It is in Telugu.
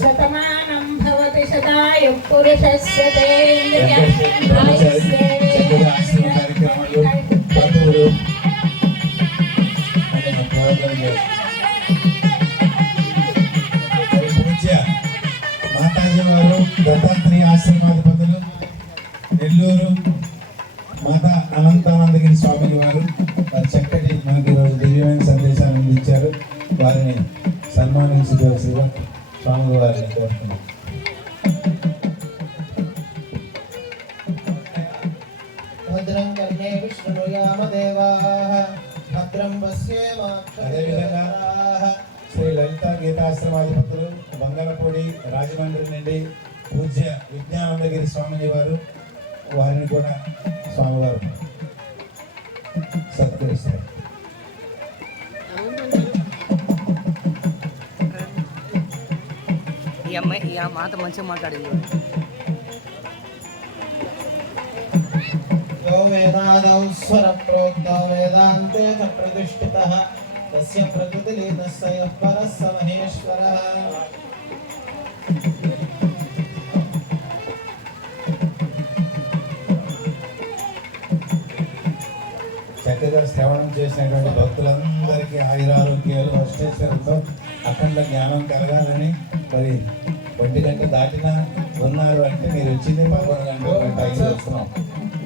శతమానం భవతి శతాయుః పురుషస్య తేంద్రియ మాతాజీ వారు దత్తాత్రేయ ఆశ్రమాధిపతులు నెల్లూరు మాతా అనంతానందగిరి స్వామిని వారు చక్కటి మనకి ఈరోజు దివ్యమైన సందేశాన్ని అందించారు. వారిని సన్మానించవలసిగా స్వామి వారిని కోరుతున్నాం. భద్రం కర్ణే విష్ణుయామ దేవాః భద్రం పశ్యేమాక్షదేవతాః. శ్రీ లలిత గీతాశ్రమాధిపతులు బంగాళపూడి రాజమండ్రి నుండి పూజ్య విజ్ఞానందగిరి స్వామిని వారిని కూడా స్వామివారు సత్కరిస్తారు. ఈ అమ్మాయి ఈ మాట మంచిగా మాట్లాడింది. यो वेदादौ स्वरप्रोक्तो वेदान्ते च प्रतिष्ठितः तस्य प्रकृतिलीनस्य यः परः स महेश्वरः. చక్కగా శ్రవణం చేసినటువంటి భక్తులందరికీ ఆయురారోగ్యాలు అష్టేశ్వరంతో అఖండ జ్ఞానం కలగాలని మరి 1 గంట దాటినా ఉన్నారు అంటే మీరు వచ్చింది 11 గంటల 5 వస్తున్నాం.